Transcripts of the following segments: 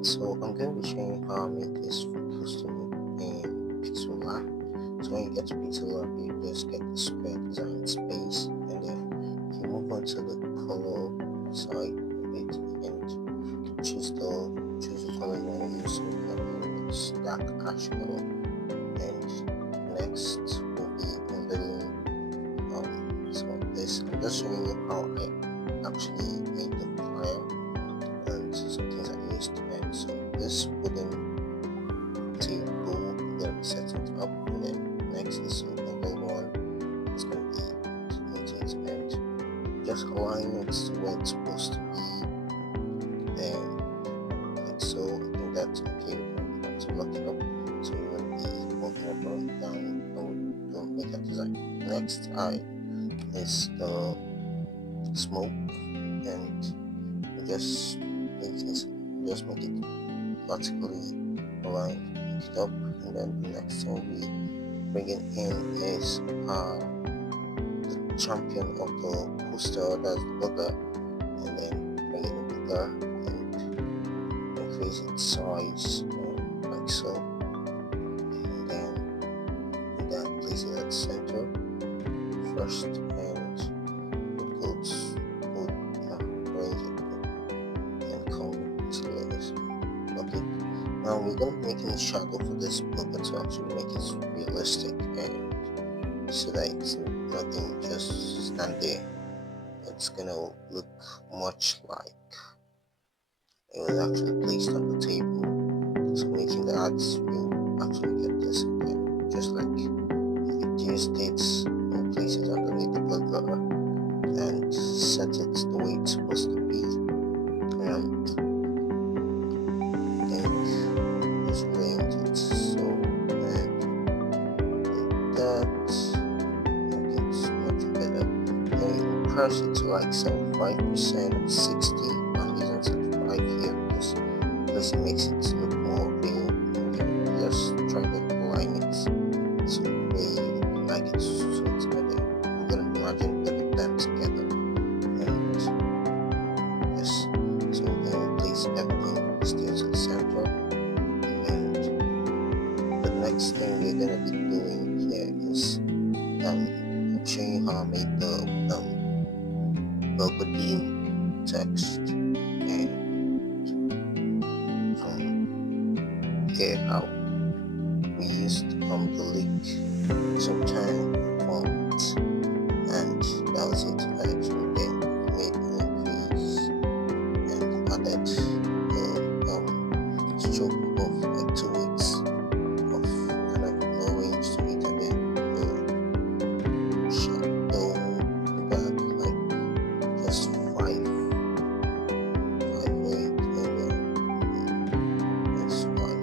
Alright, so I'm going to be showing you how I make this custom in Pixel. So when you get to Pixel, you just get the square design space, and then you move on to the color side of it and choose the color you want to use. So it's dark ash color, and next will be unveiling some of this. I'm just showing you how I actually made the flyer and some things I used. And so this wooden table, I'm going to be setting it up, and then next is another one. It's going to be it and just align it to where it's supposed to be, and like so. I think that's okay. We have to lock it up so you won't be walking up and down and don't make a design. Next is the smoke, and we just make it vertically aligned, make it up, and then the next thing we bring it in is the champion of the poster, that's the burger, and then bring it bigger and increase its size, like so, and then place it at the center first, and it goes would arrange it and come to layers. Okay, now we're going to be making a shadow for this burger to actually make it realistic, and so that it's nothing just stand there. It's gonna look much like it was actually placed on the table. So making the ads, you actually get this again, just like if you used it and place it underneath the burger and set it the way it's supposed to be, and then just arrange it so, and that it's much better. Then you press it to like 75%, 60. I'm using 75 here because it makes it look more real. And then just try to align it so the way you like it, so it's better. I'm gonna imagine putting them together, and yes, so we're gonna place everything still to the center, and the next thing we're gonna be doing here is I'm showing you how I made the burger text, and here how we used the link sometime font, and that was it. I actually then made an increase and added the stroke of like 2 weeks of kind of no range to it, and then the shadow in the back like just 5 weight, and then just 5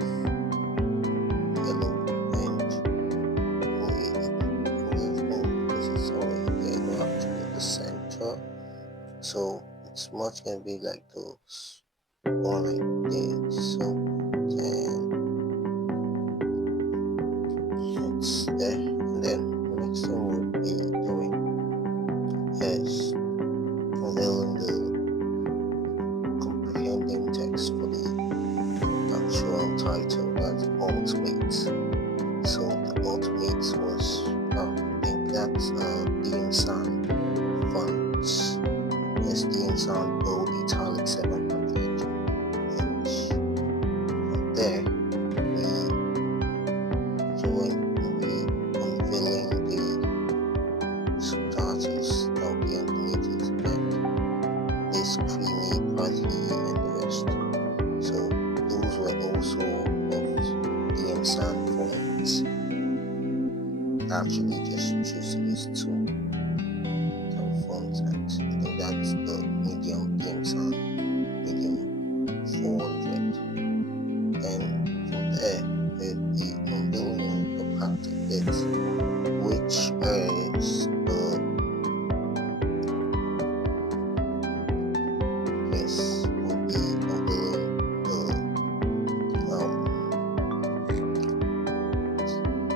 yellow, and this is already actually at the center, so it's much gonna be like those one like this. So then it's there, and then the next thing we'll be doing is unveiling the comprehending text for the actual title, that's ultimate. So the ultimate was I think that's DM Sound fonts. Yes, DM Sound bold italic 700, and from there we unveiling the subtitles that will be underneath it, and this creamy party and the rest. So those were also of DM Sound fonts. Actually just choose to use 2 fonts, and I think that's the medium DM Sound, medium 400. And from there we'll be unveiling the part of it, which is the yes, we'll be unveiling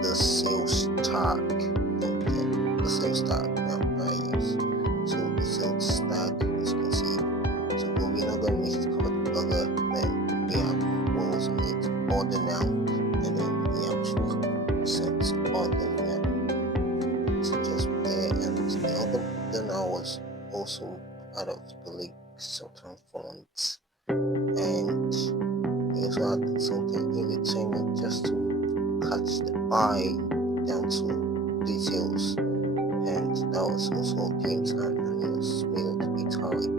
the sales tag, the sales tag I use. So the sales tag, as you can see, so we're not going to make it cover the burger, then we have also add of the legs, certain fonts, and we also add something in between just to catch the eye down to details. And that was also game time, and it was made of metallic.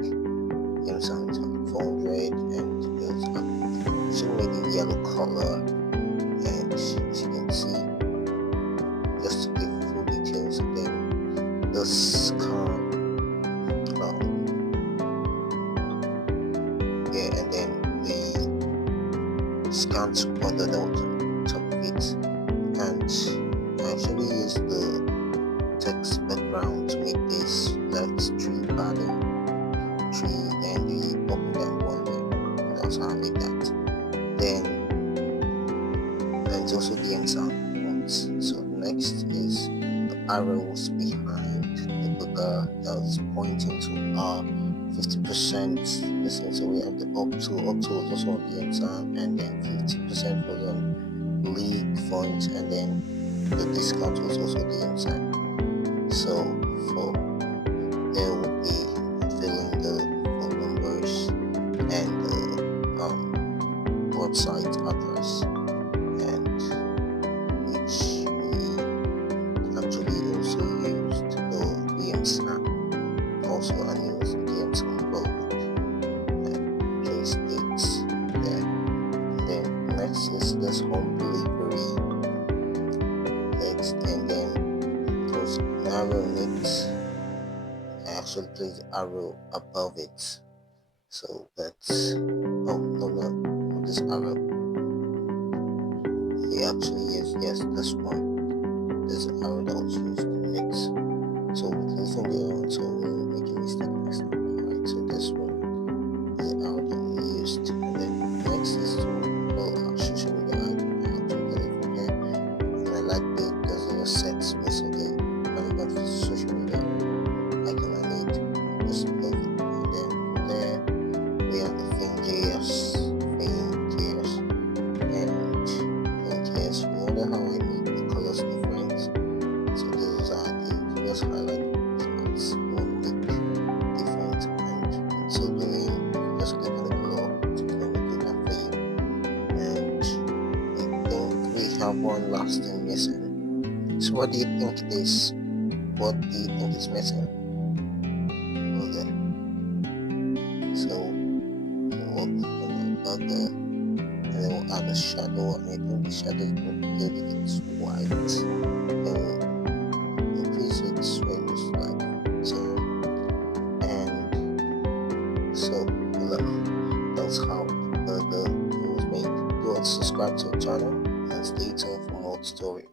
Game time was 400, and it was actually made in yellow color. And as you can see, just to give full details, and then the scan, and then the scan supporter that was on top of it, and I actually used the text background to make this left tree pattern tree and the up and down one there, and that's how I made that. Then it's also the end sound ones. So next is the arrows behind the burger that's pointing to our 50% missing. So we have the up to was also on the end sound, and then 50% was on league font, and then the discount was also the end sound. So for there would be filling the phone numbers and the website address, and which we actually also used the DM snap also, and use the DM snap logo and place dates there. And then next is this home delivery text, and then those arrow needs, I actually place the arrow above it, so that's not this arrow. He actually used, yes, this one. This arrow that was used in it. So with using the arrow, so we won't make a mistake next time. Alright, so this one is the arrow that we used. And then next is to I'll show you the I actually got it from here. And I like because there are sets also there. Relevant for social media icon I need just above it. And then from there we have the fingers, and you wonder how I make the colors different. So those are the just highlight spots you want to make different, and so doing just click on the color to kind of do that for you. And I think we have one last thing missing. So what do you think it is? What do you think is missing? Okay, so we'll work on the other, and then we'll add a shadow, and I think the shadow is going to be good if it's white, and increase its range like 10, and so that's how the burger was made. Go and subscribe to the channel and stay tuned for more tutorials.